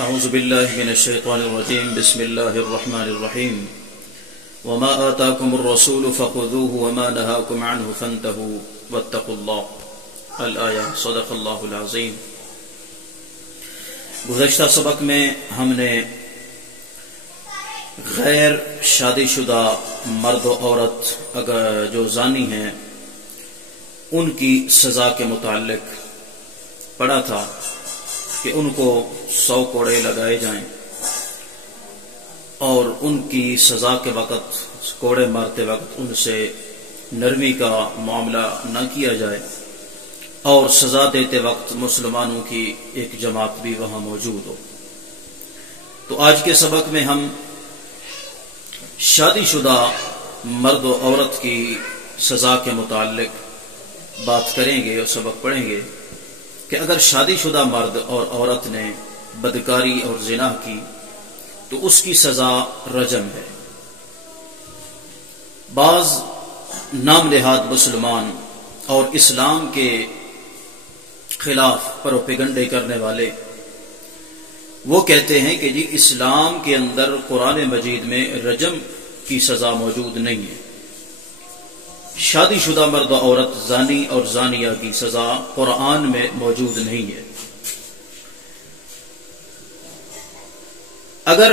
أعوذ بالله من الشيطان الرجيم بسم الله الرحمن الرحيم وما آتاكم الرسول فخذوه وما نهاكم عنه فانتهوا واتقوا الله الآية صدق الله العظيم۔ گزشتہ سبق میں ہم نے غیر شادی شدہ مرد و عورت اگر جو زانی ہیں ان کی سزا کے متعلق پڑھا تھا کہ ان کو 100 کوڑے لگائے جائیں اور ان کی سزا کے وقت کوڑے مارتے وقت ان سے نرمی کا معاملہ نہ کیا جائے اور سزا دیتے وقت مسلمانوں کی ایک جماعت بھی وہاں موجود ہو۔ تو آج کے سبق میں ہم شادی شدہ مرد و عورت کی سزا کے متعلق بات کریں گے اور سبق پڑھیں گے کہ اگر شادی شدہ مرد اور عورت نے بدکاری اور زنا کی تو اس کی سزا رجم ہے۔ بعض نام نہاد مسلمان اور اسلام کے خلاف پروپیگنڈے کرنے والے وہ کہتے ہیں کہ جی اسلام کے اندر قرآن مجید میں رجم کی سزا موجود نہیں ہے، شادی شدہ مرد و عورت زانی اور زانیہ کی سزا قرآن میں موجود نہیں ہے۔ اگر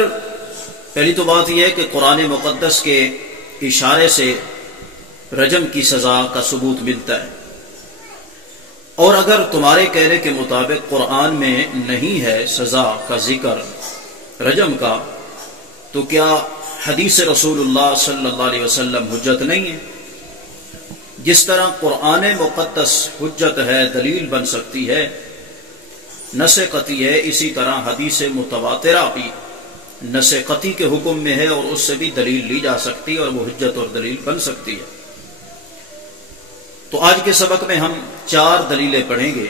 پہلی تو بات یہ ہے کہ قرآن مقدس کے اشارے سے رجم کی سزا کا ثبوت ملتا ہے، اور اگر تمہارے کہنے کے مطابق قرآن میں نہیں ہے سزا کا ذکر رجم کا، تو کیا حدیث رسول اللہ صلی اللہ علیہ وسلم حجت نہیں ہے؟ جس طرح قرآن مقدس حجت ہے، دلیل بن سکتی ہے، نص قطعی ہے، اسی طرح حدیث متواترہ بھی نص قطعی کے حکم میں ہے اور اس سے بھی دلیل لی جا سکتی ہے اور وہ حجت اور دلیل بن سکتی ہے۔ تو آج کے سبق میں ہم 4 دلیلیں پڑھیں گے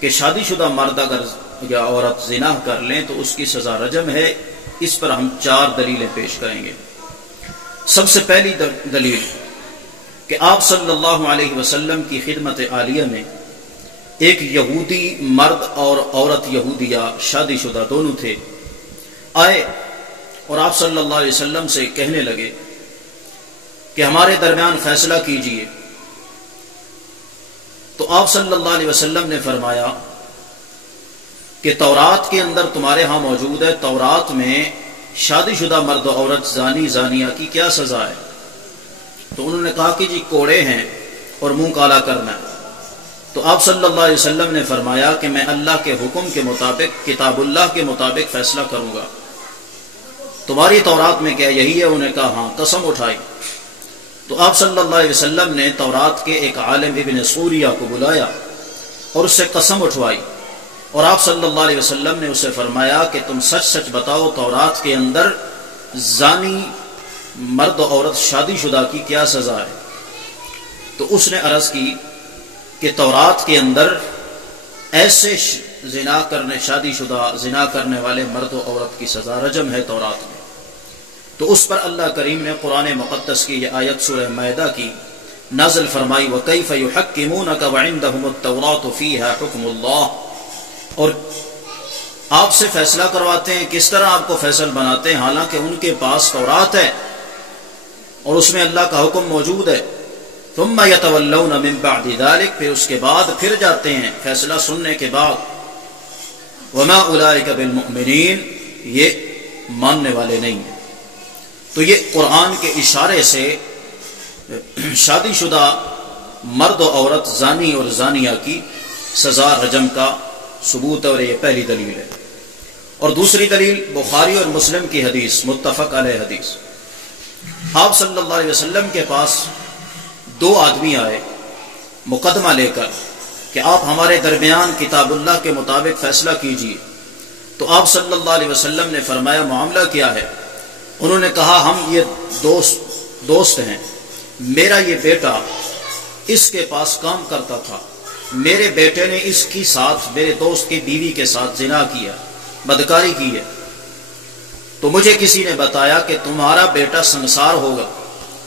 کہ شادی شدہ مرد اگر یا عورت زنا کر لیں تو اس کی سزا رجم ہے۔ اس پر ہم 4 دلیلیں پیش کریں گے۔ سب سے پہلی دلیل کہ آپ صلی اللہ علیہ وسلم کی خدمت عالیہ میں ایک یہودی مرد اور عورت یہودیہ شادی شدہ دونوں تھے، آئے اور آپ صلی اللہ علیہ وسلم سے کہنے لگے کہ ہمارے درمیان فیصلہ کیجئے۔ تو آپ صلی اللہ علیہ وسلم نے فرمایا کہ تورات کے اندر تمہارے ہاں موجود ہے، تورات میں شادی شدہ مرد و عورت زانی زانیہ کی کیا سزا ہے؟ تو انہوں نے کہا کہ جی کوڑے ہیں اور منہ کالا کرنا ہے۔ تو آپ صلی اللہ علیہ وسلم نے فرمایا کہ میں اللہ کے حکم کے مطابق کتاب اللہ کے مطابق فیصلہ کروں گا، تمہاری تورات میں کیا یہی ہے؟ انہوں نے کہا ہاں۔ قسم اٹھائی تو آپ صلی اللہ علیہ وسلم نے تورات کے ایک عالم ابن سوریہ کو بلایا اور اس سے قسم اٹھوائی، اور آپ صلی اللہ علیہ وسلم نے اسے فرمایا کہ تم سچ سچ بتاؤ تورات کے اندر زانی مرد و عورت شادی شدہ کی کیا سزا ہے؟ تو اس نے عرض کی کہ تورات کے اندر ایسے شادی شدہ زنا کرنے والے مرد و عورت کی سزا رجم ہے تورات میں۔ تو اس پر اللہ کریم نے قرآن مقدس کی یہ آیت سورہ مائدہ کی نازل فرمائی، وَكَيْفَ يُحَكِّمُونَكَ وَعِنْدَهُمُ التَّوْرَاةُ فِيهَا حُكْمُ اللَّهِ، اور آپ سے فیصلہ کرواتے ہیں، کس طرح آپ کو فیصل بناتے ہیں حالانکہ ان کے پاس تورات ہے اور اس میں اللہ کا حکم موجود ہے۔ ثُمَّ يَتَوَلَّوْنَ مِن بَعْدِ ذَلِكَ، پھر اس کے بعد پھر جاتے ہیں فیصلہ سننے کے بعد۔ وَمَا أُولَٰئِكَ بِالْمُؤْمِنِينَ، یہ ماننے والے نہیں ہیں۔ تو یہ قرآن کے اشارے سے شادی شدہ مرد و عورت زانی اور زانیہ کی سزا رجم کا ثبوت ہے، اور یہ پہلی دلیل ہے۔ اور دوسری دلیل بخاری اور مسلم کی حدیث، متفق علیہ حدیث، آپ صلی اللہ علیہ وسلم کے پاس 2 آدمی آئے مقدمہ لے کر کہ آپ ہمارے درمیان کتاب اللہ کے مطابق فیصلہ کیجیے۔ تو آپ صلی اللہ علیہ وسلم نے فرمایا معاملہ کیا ہے؟ انہوں نے کہا ہم یہ دوست ہیں، میرا یہ بیٹا اس کے پاس کام کرتا تھا، میرے بیٹے نے اس کی ساتھ میرے دوست کی بیوی کے ساتھ زنا کیا، بدکاری کی ہے، تو مجھے کسی نے بتایا کہ تمہارا بیٹا سنگسار ہوگا،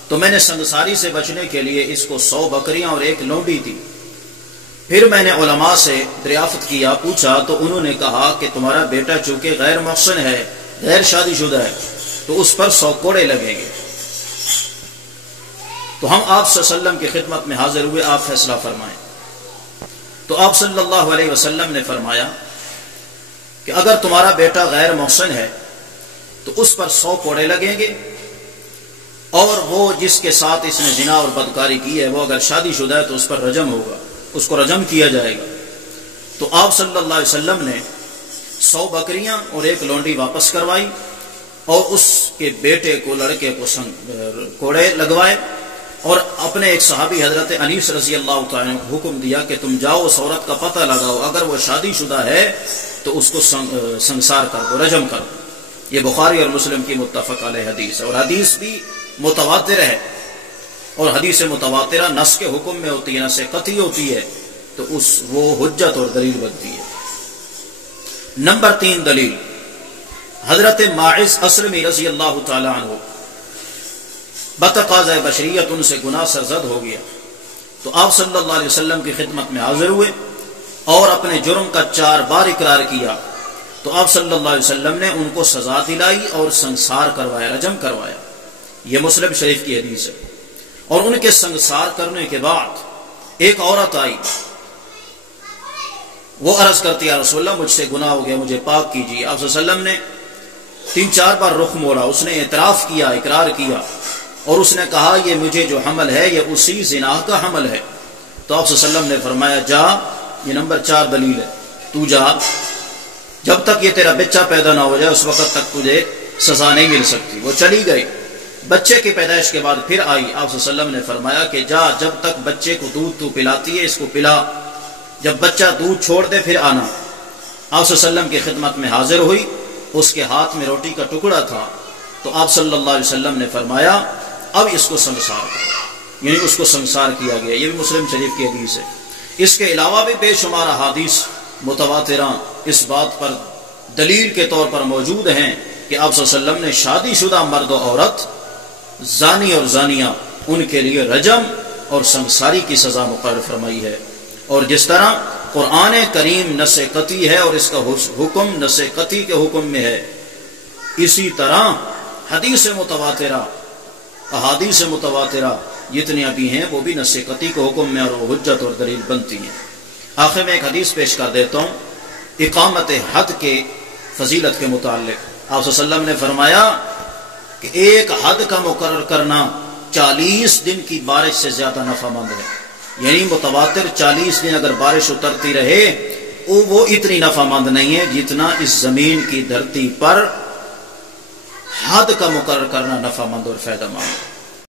تو میں نے سنگساری سے بچنے کے لیے اس کو 100 بکریاں اور 1 لونڈی دی۔ پھر میں نے علماء سے دریافت کیا، پوچھا تو انہوں نے کہا کہ تمہارا بیٹا چونکہ غیر محسن ہے، غیر شادی شدہ ہے، تو اس پر 100 کوڑے لگیں گے۔ تو ہم آپ صلی اللہ علیہ وسلم کی خدمت میں حاضر ہوئے، آپ فیصلہ فرمائیں۔ تو آپ صلی اللہ علیہ وسلم نے فرمایا کہ اگر تمہارا بیٹا غیر محسن ہے تو اس پر 100 کوڑے لگیں گے، اور وہ جس کے ساتھ اس نے زنا اور بدکاری کی ہے وہ اگر شادی شدہ ہے تو اس پر رجم ہوگا، اس کو رجم کیا جائے گا۔ تو آپ صلی اللہ علیہ وسلم نے 100 بکریاں اور 1 لونڈی واپس کروائی، اور اس کے بیٹے کو، لڑکے کو کوڑے لگوائے، اور اپنے ایک صحابی حضرت انیس رضی اللہ تعالیٰ کو حکم دیا کہ تم جاؤ اس عورت کا پتہ لگاؤ، اگر وہ شادی شدہ ہے تو اس کو سنسار کر دو، رجم کر دو۔ یہ بخاری اور مسلم کی متفق علیہ حدیث ہے، اور حدیث بھی متواتر ہے، اور حدیث متواترہ نص کے حکم میں ہوتی ہے، نص قطعی ہوتی ہے، تو وہ حجت اور دلیل بنتی ہے۔ نمبر 3 دلیل، حضرت ماعز اسلمی رضی اللہ تعالی عنہ بتقاضۂ بشریت ان سے گناہ سرزد ہو گیا، تو آپ صلی اللہ علیہ وسلم کی خدمت میں حاضر ہوئے اور اپنے جرم کا 4 بار اقرار کیا، تو آپ صلی اللہ علیہ وسلم نے ان کو سزا دلائی اور سنسار کروایا، رجم کروایا۔ یہ مسلم شریف کی حدیث ہے۔ اور ان کے سنسار کرنے کے بعد ایک عورت آئی، وہ عرض کرتی ہے رسول اللہ مجھ سے گناہ ہو گیا، مجھے پاک کیجیے۔ آپ صلی اللہ علیہ وسلم نے 3-4 بار رخ موڑا، اس نے اعتراف کیا، اقرار کیا، اور اس نے کہا یہ مجھے جو حمل ہے یہ اسی زنا کا حمل ہے۔ تو آپ صلی اللہ علیہ وسلم نے فرمایا جا، یہ نمبر 4 دلیل ہے، تو جا، جب تک یہ تیرا بچہ پیدا نہ ہو جائے اس وقت تک تجھے سزا نہیں مل سکتی۔ وہ چلی گئی، بچے کی پیدائش کے بعد پھر آئی، آپ صلی اللہ علیہ وسلم نے فرمایا کہ جا، جب تک بچے کو دودھ تو پلاتی ہے اس کو پلا، جب بچہ دودھ چھوڑ دے پھر آنا۔ آپ صلی اللہ علیہ وسلم کی خدمت میں حاضر ہوئی، اس کے ہاتھ میں روٹی کا ٹکڑا تھا، تو آپ صلی اللہ علیہ وسلم نے فرمایا اب اس کو سنسار کرو، یعنی اس کو سنسار کیا گیا۔ یہ بھی مسلم شریف کی حدیث ہے۔ اس کے علاوہ بھی بے شمار احادیث متواترہ اس بات پر دلیل کے طور پر موجود ہیں کہ آپ صلی اللہ علیہ وسلم نے شادی شدہ مرد و عورت، زانی اور زانیہ، ان کے لیے رجم اور سنساری کی سزا مقرر فرمائی ہے۔ اور جس طرح قرآن کریم نص قطعی ہے اور اس کا حکم نص قطعی کے حکم میں ہے، اسی طرح حدیث متواترہ، احادیث متواترہ جتنی بھی ہیں وہ بھی نص قطعی کے حکم میں اور وہ حجت اور دلیل بنتی ہیں۔ آخر میں ایک حدیث پیش کر دیتا ہوں اقامت حد کے فضیلت کے متعلق۔ آپ صلی اللہ علیہ وسلم نے فرمایا کہ ایک حد کا مقرر کرنا 40 دن کی بارش سے زیادہ نفع مند ہے، یعنی متواتر 40 دن اگر بارش اترتی رہے وہ اتنی نفع مند نہیں ہے جتنا اس زمین کی دھرتی پر حد کا مقرر کرنا نفع مند اور فائدہ مند ہے۔